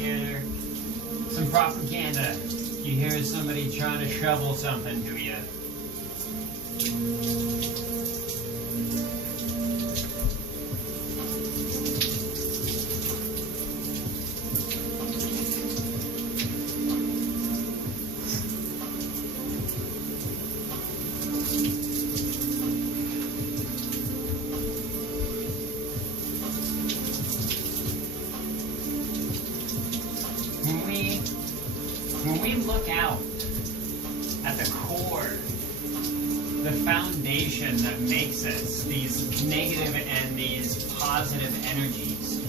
hear some propaganda. You hear somebody trying to shovel something to you. When we look out at the core, the foundation that makes us, these negative and these positive energies,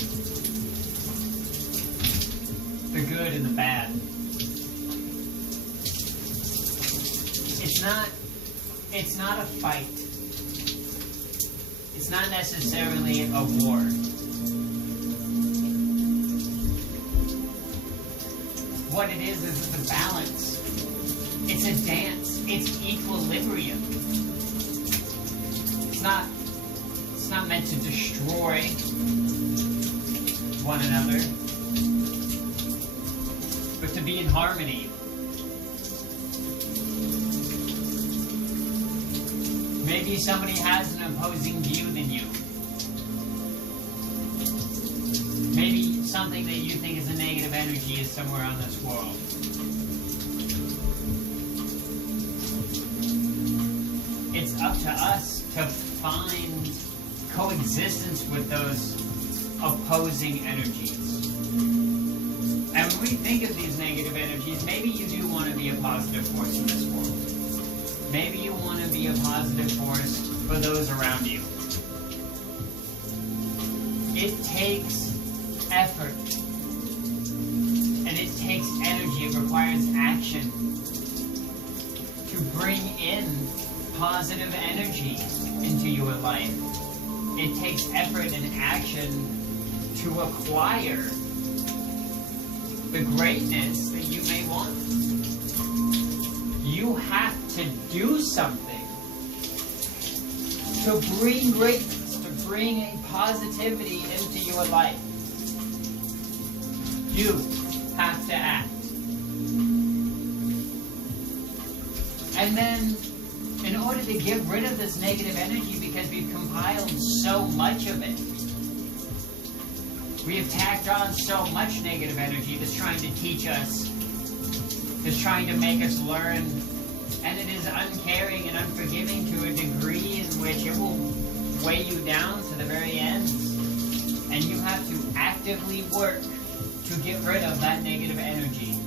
the good and the bad, it's not a fight. It's not necessarily a war. What it is a balance. It's a dance. It's equilibrium. It's not meant to destroy one another, but to be in harmony. Maybe somebody has an opposing view than you. Maybe something that you think is a negative energy is somewhere on this world. It's up to us to find coexistence with those opposing energies. And when we think of these negative energies, maybe you do want to be a positive force in this world. Maybe you want to be a positive force for those around you. It takes effort, and it takes energy. It requires action to bring in positive energy into your life. It takes effort and action to acquire the greatness that you may want. You have to do something to bring greatness, to bring a positivity into your life. You have to act. And then, in order to get rid of this negative energy, because we've compiled so much of it, we have tacked on so much negative energy that's trying to teach us, that's trying to make us learn, and it is uncaring and unforgiving to a degree in which it will weigh you down to the very end. And you have to actively work to get rid of that negative energy.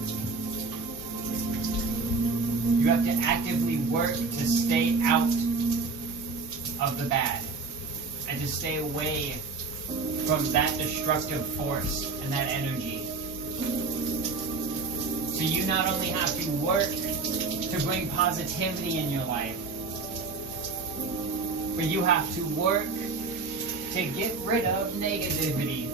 You have to actively work to stay out of the bad and to stay away from that destructive force and that energy. So you not only have to work to bring positivity in your life, but you have to work to get rid of negativity.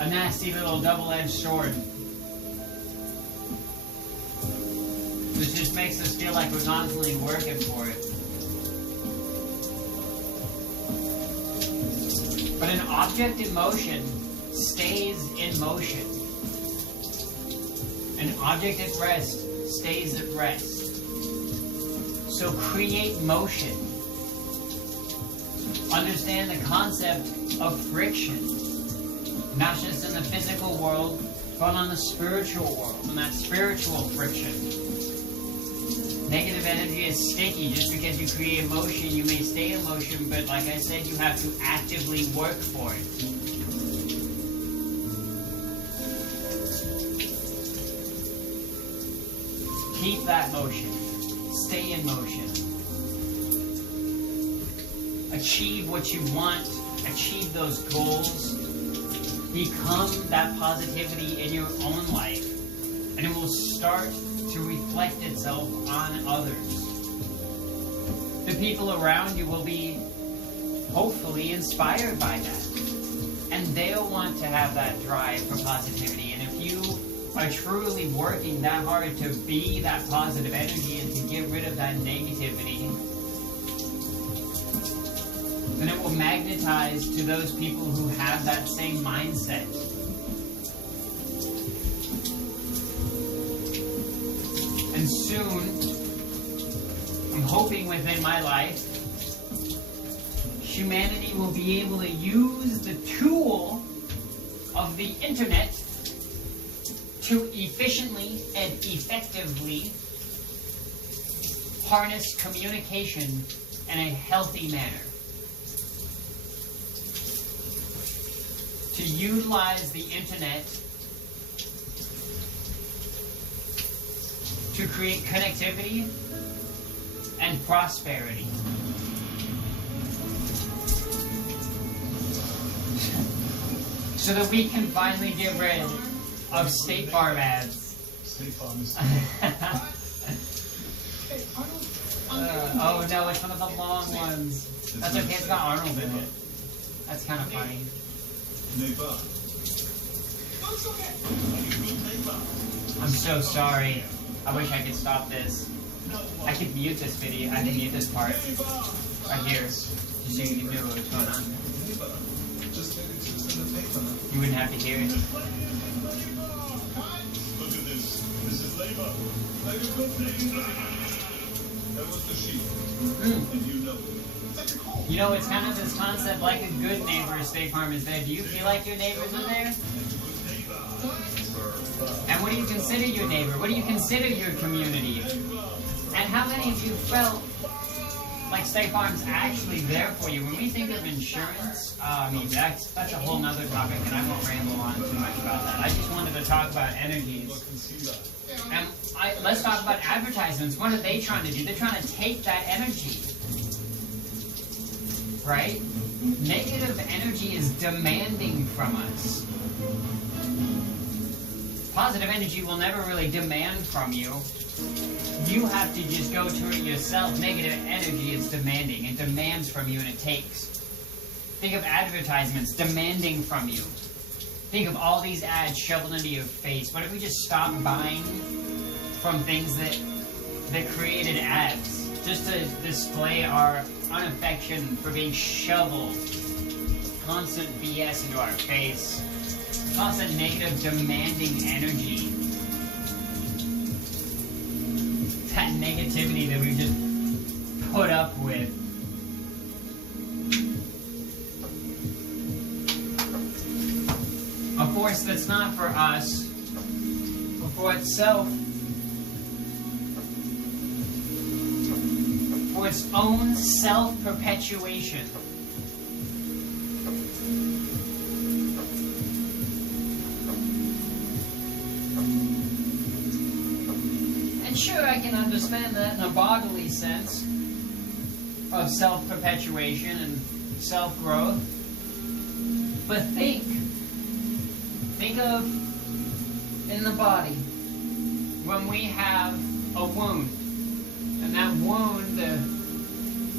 A nasty little double-edged sword. This just makes us feel like we're constantly working for it. But an object in motion stays in motion. An object at rest stays at rest. So create motion. Understand the concept of friction. Not just in the physical world, but on the spiritual world, and that spiritual friction. Negative energy is sticky. Just because you create motion, you may stay in motion, but like I said, you have to actively work for it. Keep that motion. Stay in motion. Achieve what you want. Achieve those goals. Become that positivity in your own life, and it will start to reflect itself on others. The people around you will be hopefully inspired by that, and they'll want to have that drive for positivity. And if you are truly working that hard to be that positive energy and to get rid of that negativity, then it will magnetize to those people who have that same mindset. And soon, I'm hoping within my life, humanity will be able to use the tool of the internet to efficiently and effectively harness communication in a healthy manner. To utilize the internet to create connectivity and prosperity. So that we can finally get rid of State Farm ads. State Farm is... oh no, it's one of the long ones. That's okay, it's got Arnold in it. That's kind of funny. I'm so sorry. I wish I could stop this. I could mute this video. I can mute this part right here, just so you can hear what's going on. You wouldn't have to hear it. Look at this. This is labor. Like a good thing. That was the sheep. And you know it. You know, it's kind of this concept like a good neighbor. State Farm is there. Do you feel like your neighbors are there? And what do you consider your neighbor? What do you consider your community? And how many of you felt like State Farm's actually there for you? When we think of insurance, I mean, that's a whole nother topic, and I won't ramble on too much about that. I just wanted to talk about energies. And let's talk about advertisements. What are they trying to do? They're trying to take that energy, right? Negative energy is demanding from us. Positive energy will never really demand from you. You have to just go to it yourself. Negative energy is demanding. It demands from you and it takes. Think of advertisements demanding from you. Think of all these ads shoveled into your face. What if we just stopped buying from things that created ads? Just to display our unaffection for being shoveled. Constant BS into our face. Constant negative demanding energy. That negativity that we just put up with. A force that's not for us, but for itself. For its own self-perpetuation. Sure, I can understand that in a bodily sense of self-perpetuation and self-growth. But think of in the body when we have a wound, and that wound,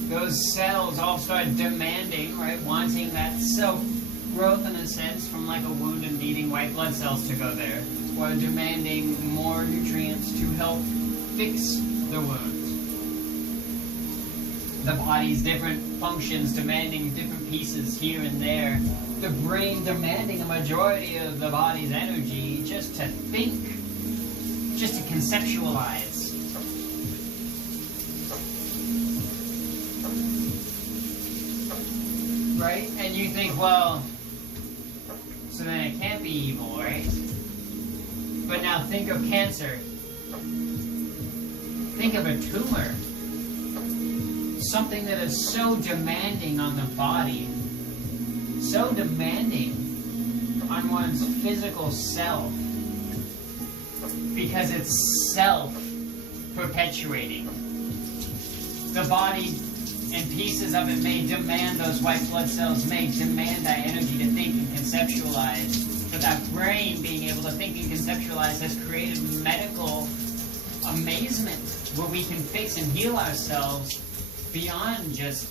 those cells all start demanding, right, wanting that self-growth in a sense from like a wound and needing white blood cells to go there, or demanding more nutrients to help fix the wounds. The body's different functions demanding different pieces here and there. The brain demanding a majority of the body's energy just to think, just to conceptualize. Right? And you think, well, so then it can't be evil, right? But now think of cancer. Think of a tumor. Something that is so demanding on the body, so demanding on one's physical self, because it's self-perpetuating. The body and pieces of it may demand those white blood cells, may demand that energy to think and conceptualize, but that brain being able to think and conceptualize has created medical amazement where we can fix and heal ourselves beyond just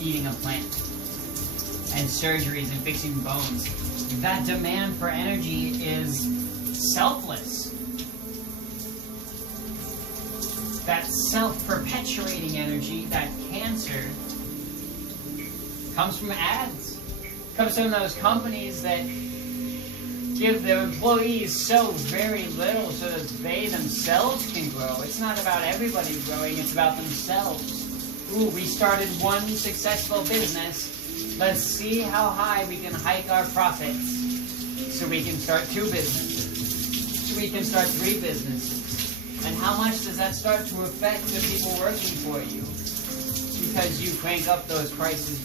eating a plant and surgeries and fixing bones. That demand for energy is selfless. That self-perpetuating energy, that cancer, Comes from ads. Comes from those companies that give their employees so very little so that they themselves can grow. It's not about everybody growing, it's about themselves. Ooh, we started one successful business. Let's see how high we can hike our profits so we can start 2 businesses. So we can start 3 businesses. And how much does that start to affect the people working for you? Because you crank up those prices,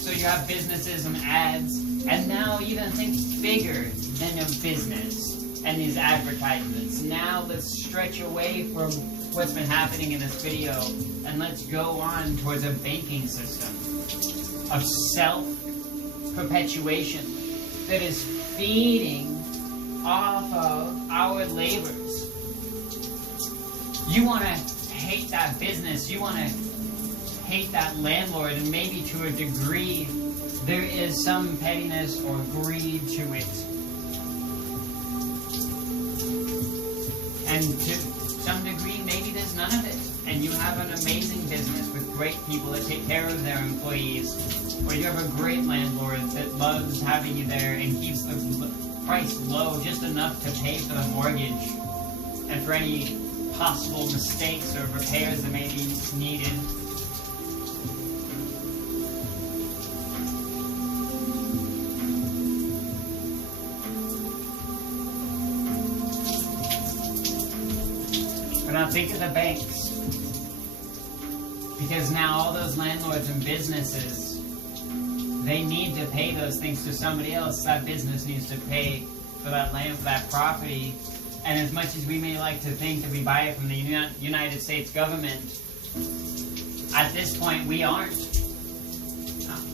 so you have businesses and ads, and now even think bigger than a business and these advertisements. Now let's stretch away from what's been happening in this video, and let's go on towards a banking system of self-perpetuation that is feeding off of our labors. You want to hate that business, you want to hate that landlord, and maybe to a degree there is some pettiness or greed to it. And to some degree, maybe there's none of it. And you have an amazing business with great people that take care of their employees. Or you have a great landlord that loves having you there and keeps the price low, just enough to pay for the mortgage and for any possible mistakes or repairs that may be needed. But now think of the banks. Because now all those landlords and businesses, they need to pay those things to somebody else. That business needs to pay for that land, for that property. And as much as we may like to think that we buy it from the United States government, at this point we aren't.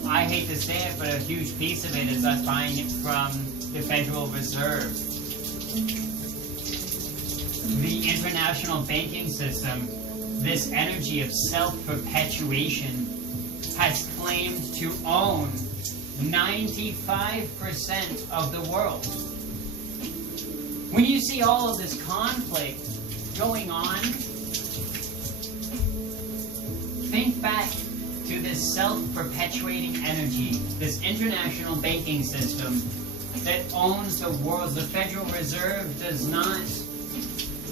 I hate to say it, but a huge piece of it is us buying it from the Federal Reserve. The international banking system, this energy of self-perpetuation, has claimed to own 95% of the world. When you see all of this conflict going on, think back to this self-perpetuating energy, this international banking system that owns the world. The Federal Reserve does not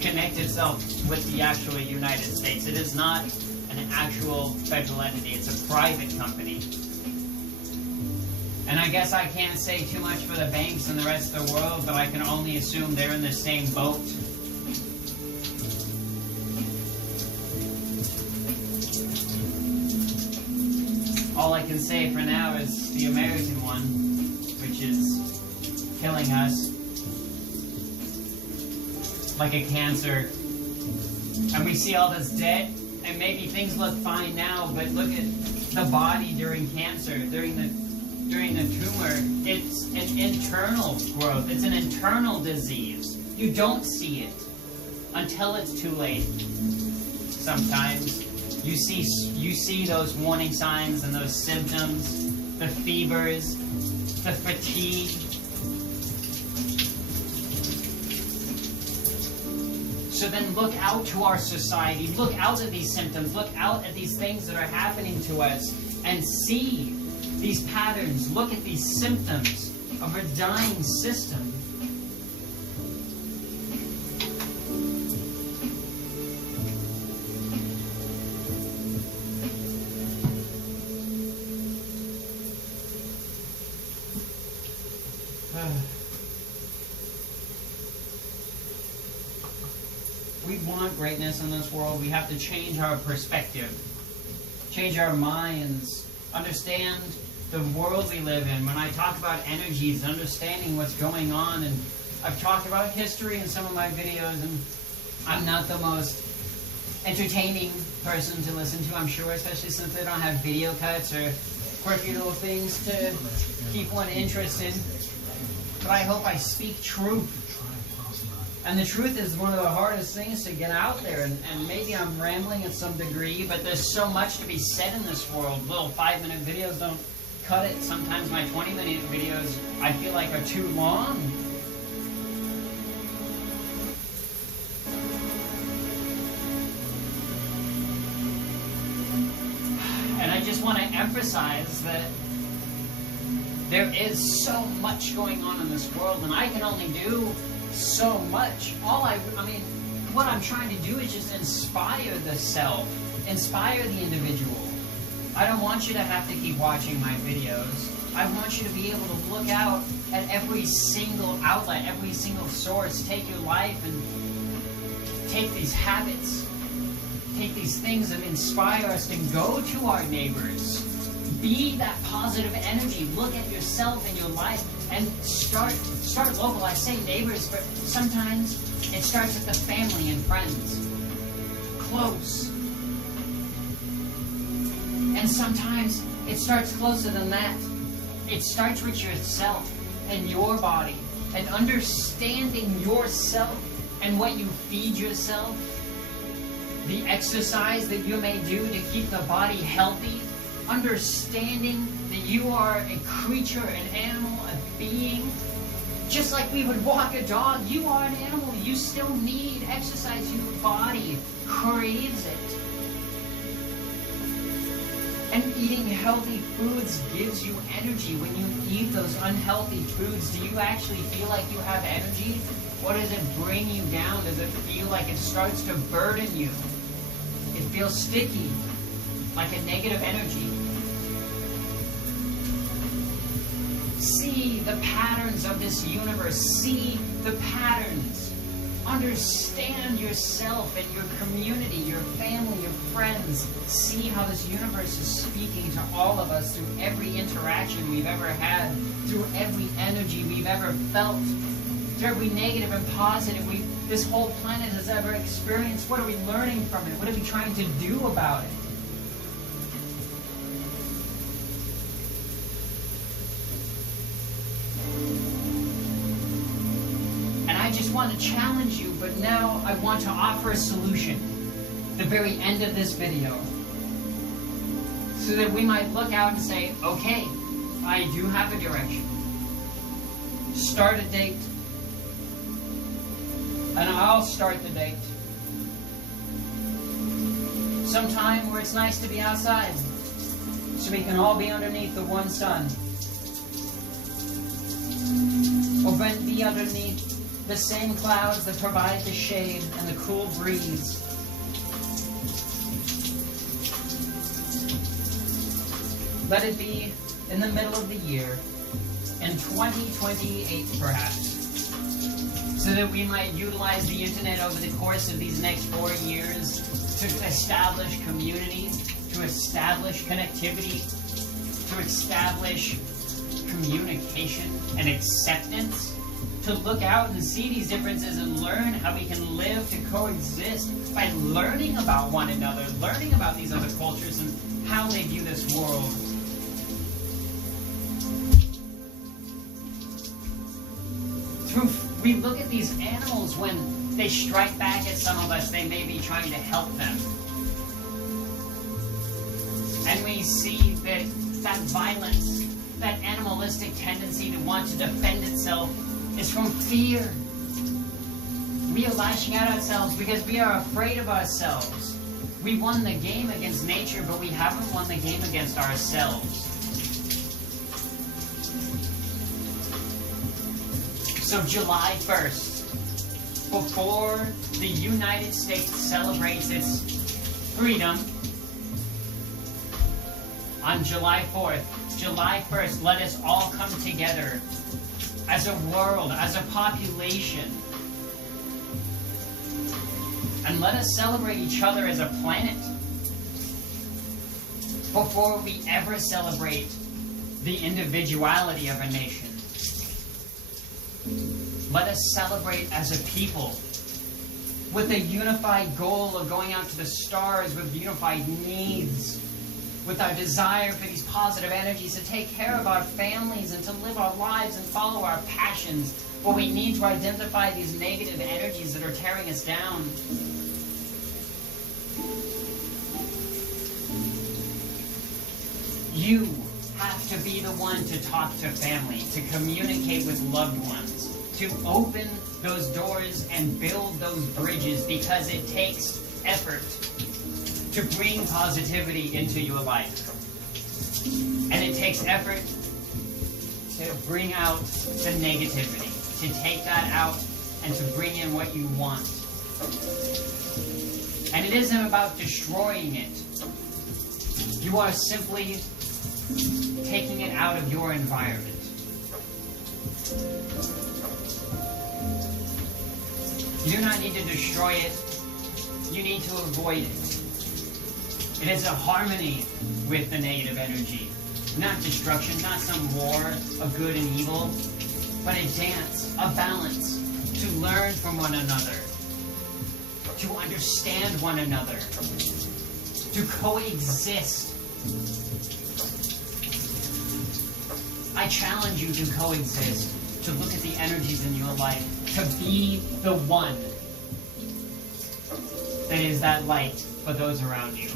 connect itself with the actual United States. It is not an actual federal entity. It's a private company. And I guess I can't say too much for the banks and the rest of the world, but I can only assume they're in the same boat. All I can say for now is the American one, which is killing us like a cancer. And we see all this debt, and maybe things look fine now, but look at the body during cancer, during the tumor. It's an internal growth. It's an internal disease. You don't see it until it's too late. Sometimes you see those warning signs and those symptoms, the fevers, the fatigue. So then look out to our society, look out at these symptoms, look out at these things that are happening to us, and see these patterns. Look at these symptoms of a dying system. We want greatness in this world. We have to change our perspective, change our minds, understand the world we live in. When I talk about energies, understanding what's going on, and I've talked about history in some of my videos, and I'm not the most entertaining person to listen to, I'm sure, especially since they don't have video cuts or quirky little things to keep one interested. But I hope I speak truth. And the truth is one of the hardest things to get out there, and maybe I'm rambling at some degree, but there's so much to be said in this world. Little 5-minute videos don't cut it. Sometimes my 20-minute videos I feel like are too long. And I just want to emphasize that there is so much going on in this world, and I can only do so much. What I'm trying to do is just inspire the self, inspire the individual. I don't want you to have to keep watching my videos. I want you to be able to look out at every single outlet, every single source. Take your life and take these habits, take these things that inspire us to go to our neighbors. Be that positive energy. Look at yourself and your life and start local. I say neighbors, but sometimes it starts with the family and friends. Close. And sometimes it starts closer than that. It starts with yourself and your body and understanding yourself and what you feed yourself. The exercise that you may do to keep the body healthy. Understanding that you are a creature, an animal, a being. Just like we would walk a dog, you are an animal. You still need exercise. Your body craves it. And eating healthy foods gives you energy. When you eat those unhealthy foods, do you actually feel like you have energy? Or does it bring you down? Does it feel like it starts to burden you? It feels sticky, like a negative energy. See the patterns of this universe. See the patterns. Understand yourself and your community, your family, your friends. See how this universe is speaking to all of us through every interaction we've ever had, through every energy we've ever felt, through every negative and positive this whole planet has ever experienced. What are we learning from it? What are we trying to do about it? I just want to challenge you, but now I want to offer a solution at the very end of this video. So that we might look out and say, okay, I do have a direction. Start a date. And I'll start the date. Sometime where it's nice to be outside. So we can all be underneath the one sun. Or be underneath the same clouds that provide the shade and the cool breeze. Let it be in the middle of the year, in 2028 perhaps, so that we might utilize the internet over the course of these next 4 years to establish community, to establish connectivity, to establish communication and acceptance. To look out and see these differences and learn how we can live to coexist by learning about one another, learning about these other cultures and how they view this world. We look at these animals when they strike back at some of us, they may be trying to help them. And we see that violence, that animalistic tendency to want to defend itself is from fear. We are lashing out at ourselves because we are afraid of ourselves. We won the game against nature, but we haven't won the game against ourselves. So July 1st, before the United States celebrates its freedom, on July 4th, July 1st, let us all come together as a world, as a population. And let us celebrate each other as a planet before we ever celebrate the individuality of a nation. Let us celebrate as a people with a unified goal of going out to the stars, with unified needs, with our desire for these positive energies to take care of our families and to live our lives and follow our passions. But we need to identify these negative energies that are tearing us down. You have to be the one to talk to family, to communicate with loved ones, to open those doors and build those bridges, because it takes effort to bring positivity into your life. And it takes effort to bring out the negativity, to take that out and to bring in what you want. And it isn't about destroying it. You are simply taking it out of your environment. You do not need to destroy it. You need to avoid it. It is a harmony with the negative energy. Not destruction, not some war of good and evil, but a dance, a balance, to learn from one another, to understand one another, to coexist. I challenge you to coexist, to look at the energies in your life, to be the one that is that light for those around you.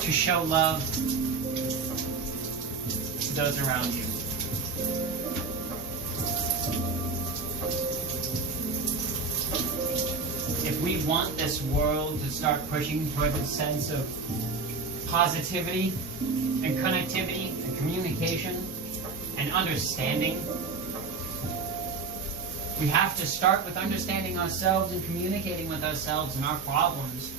To show love to those around you. If we want this world to start pushing toward a sense of positivity and connectivity and communication and understanding, we have to start with understanding ourselves and communicating with ourselves and our problems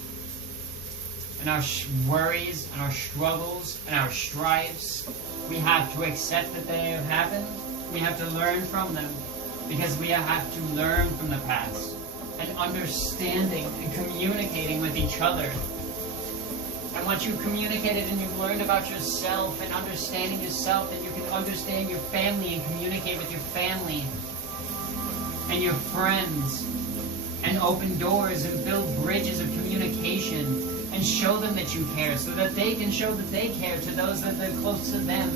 and our worries and our struggles and our strifes. We have to accept that they have happened. We have to learn from them, because we have to learn from the past and understanding and communicating with each other. And once you've communicated and you've learned about yourself and understanding yourself, then you can understand your family and communicate with your family and your friends and open doors and build bridges of communication and show them that you care, so that they can show that they care to those that are close to them.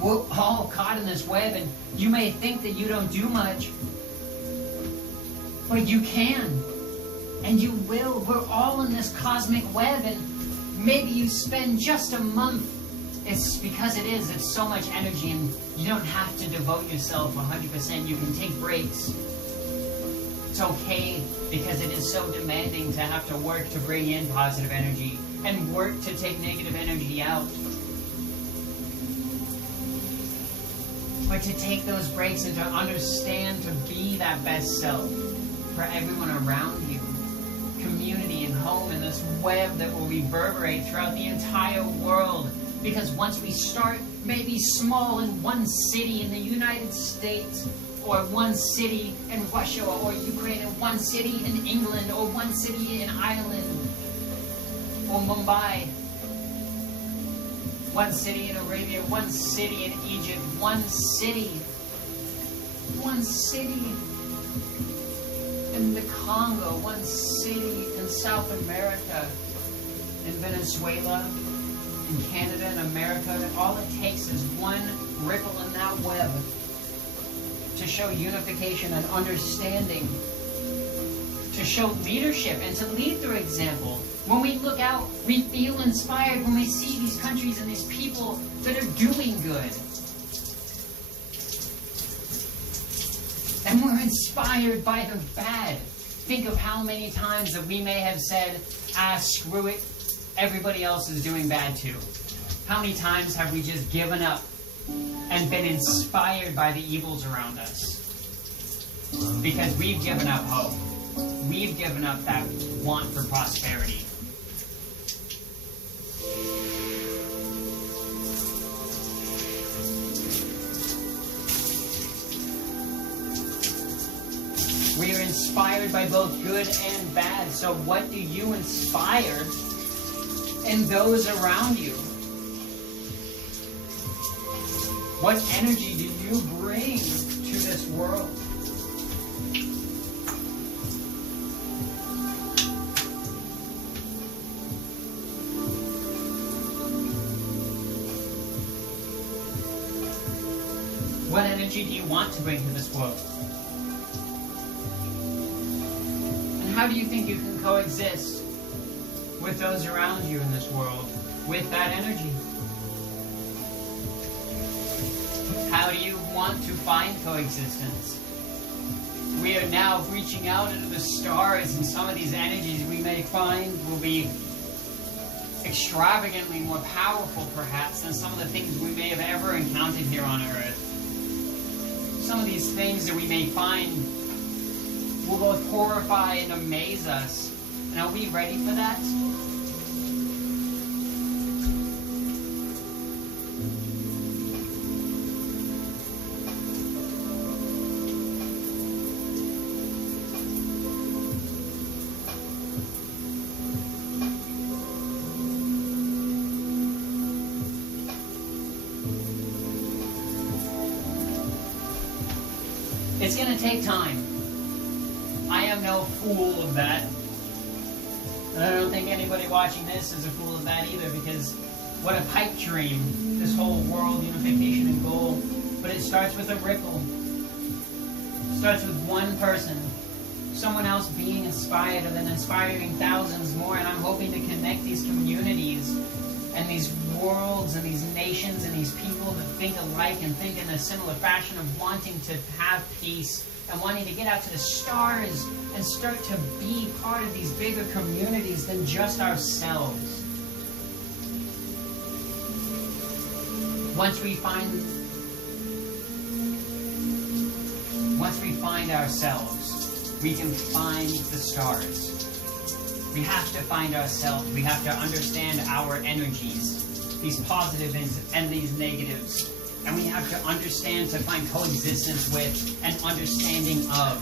We're all caught in this web, and you may think that you don't do much, but you can, and you will. We're all in this cosmic web, and maybe you spend just a month. It's because it's so much energy, and you don't have to devote yourself 100%. You can take breaks. It's okay, because it is so demanding to have to work to bring in positive energy and work to take negative energy out. But to take those breaks and to understand, to be that best self for everyone around you. Community and home in this web that will reverberate throughout the entire world. Because once we start maybe small in one city in the United States, or one city in Russia or Ukraine, or one city in England, or one city in Ireland, or Mumbai, one city in Arabia, one city in Egypt, one city in the Congo, one city in South America, in Venezuela, in Canada, in America. And all it takes is one ripple in that web to show unification and understanding, to show leadership and to lead through example. When we look out, we feel inspired when we see these countries and these people that are doing good. And we're inspired by the bad. Think of how many times that we may have said, screw it, everybody else is doing bad too. How many times have we just given up and been inspired by the evils around us? Because we've given up hope. We've given up that want for prosperity. We are inspired by both good and bad. So what do you inspire in those around you? What energy do you bring to this world? What energy do you want to bring to this world? And how do you think you can coexist with those around you in this world with that energy? How do you want to find coexistence? We are now reaching out into the stars, and some of these energies we may find will be extravagantly more powerful, perhaps, than some of the things we may have ever encountered here on Earth. Some of these things that we may find will both horrify and amaze us. And are we ready for that? It's going to take time. I am no fool of that. And I don't think anybody watching this is a fool of that either, because what a pipe dream, this whole world unification and goal. But it starts with a ripple. It starts with one person. Someone else being inspired and then inspiring thousands more. And I'm hoping to connect these communities and these worlds and these nations and these people that think alike and think in a similar fashion of wanting to have peace and wanting to get out to the stars and start to be part of these bigger communities than just ourselves. Once we find ourselves, we can find the stars. We have to find ourselves. We have to understand our energies, these positives and these negatives. And we have to understand to find coexistence with and understanding of.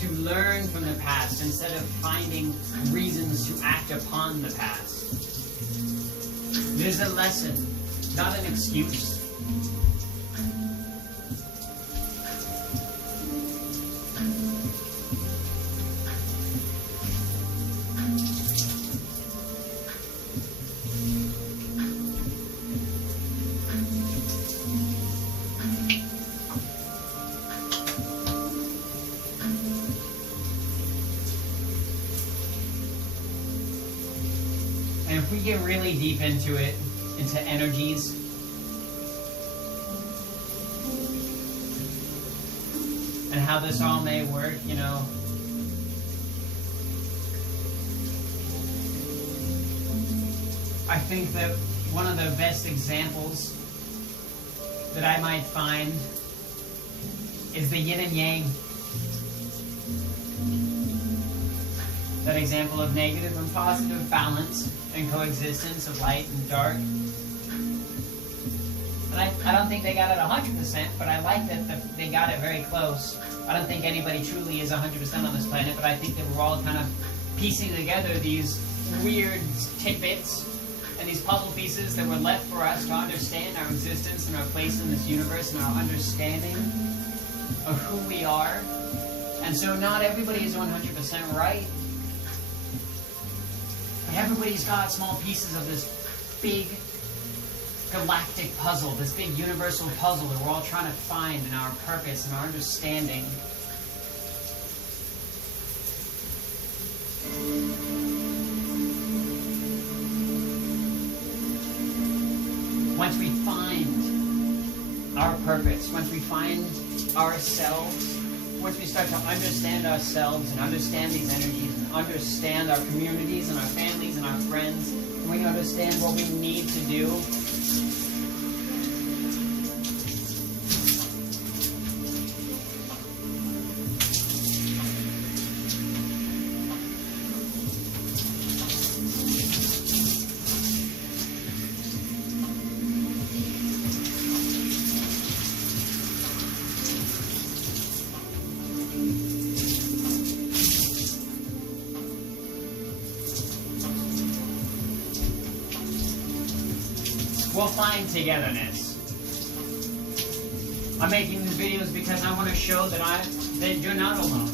To learn from the past instead of finding reasons to act upon the past. There's a lesson, not an excuse. And if we get really deep into it, into energies, and how this all may work, you know, I think that one of the best examples that I might find is the yin and yang. That example of negative and positive balance and coexistence of light and dark. And I don't think they got it 100%, but I like that they got it very close. I don't think anybody truly is 100% on this planet, but I think that we're all kind of piecing together these weird tidbits and these puzzle pieces that were left for us to understand our existence and our place in this universe and our understanding of who we are. And so not everybody is 100% right. Everybody's got small pieces of this big galactic puzzle, this big universal puzzle that we're all trying to find in our purpose and our understanding. Once we find our purpose, once we find ourselves, once we start to understand ourselves and understand these energies and understand our communities and our families and our friends, and we understand what we need to do, we'll find togetherness. I'm making these videos because I want to show that you're not alone.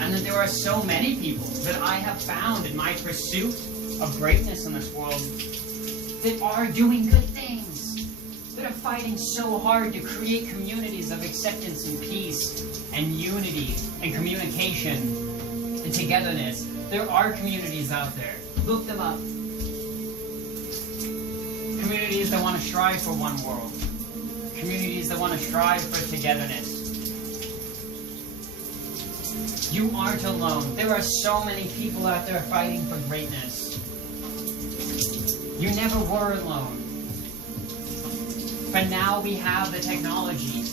And that there are so many people that I have found in my pursuit of greatness in this world that are doing good things. That are fighting so hard to create communities of acceptance and peace and unity and communication and togetherness. There are communities out there. Look them up. Communities that want to strive for one world. Communities that want to strive for togetherness. You aren't alone. There are so many people out there fighting for greatness. You never were alone. But now we have the technology.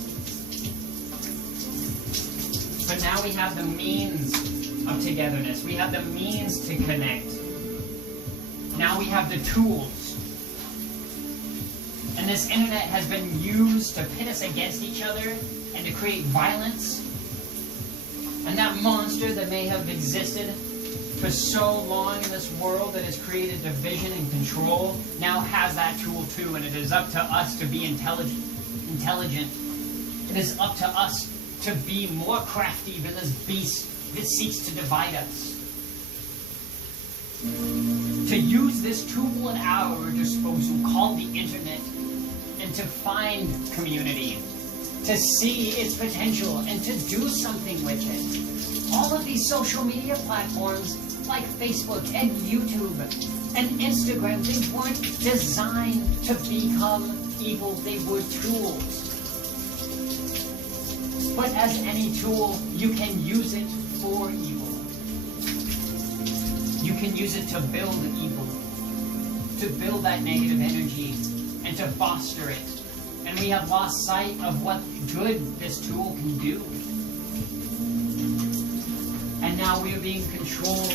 But now we have the means of togetherness. We have the means to connect. Now we have the tools. And this internet has been used to pit us against each other and to create violence. And that monster that may have existed for so long in this world that has created division and control now has that tool too, and it is up to us to be intelligent. It is up to us to be more crafty than this beast that seeks to divide us. To use this tool at our disposal called the internet, and to find community, to see its potential, and to do something with it. All of these social media platforms like Facebook and YouTube and Instagram, they weren't designed to become evil, they were tools. But as any tool, you can use it for evil. You can use it to build evil, to build that negative energy, and to foster it. And we have lost sight of what good this tool can do. And now we are being controlled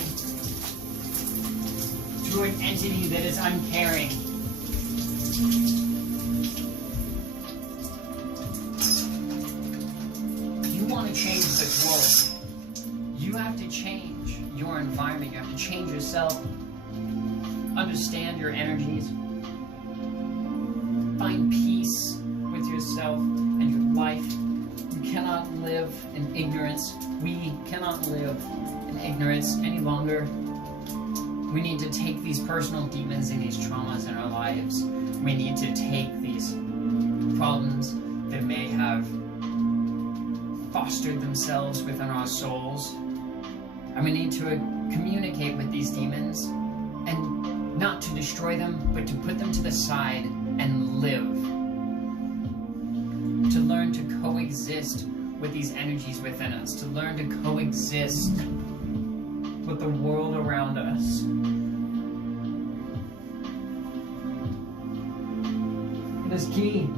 through an entity that is uncaring. You want to change this world. You have to change your environment. You have to change yourself. Understand your energies. Find peace with yourself and your life. You cannot live in ignorance. We cannot live in ignorance any longer. We need to take these personal demons and these traumas in our lives. We need to take these problems that may have fostered themselves within our souls, and we need to communicate with these demons, and not to destroy them, but to put them to the side and live. To learn to coexist with these energies within us, to learn to coexist with the world around us. It is key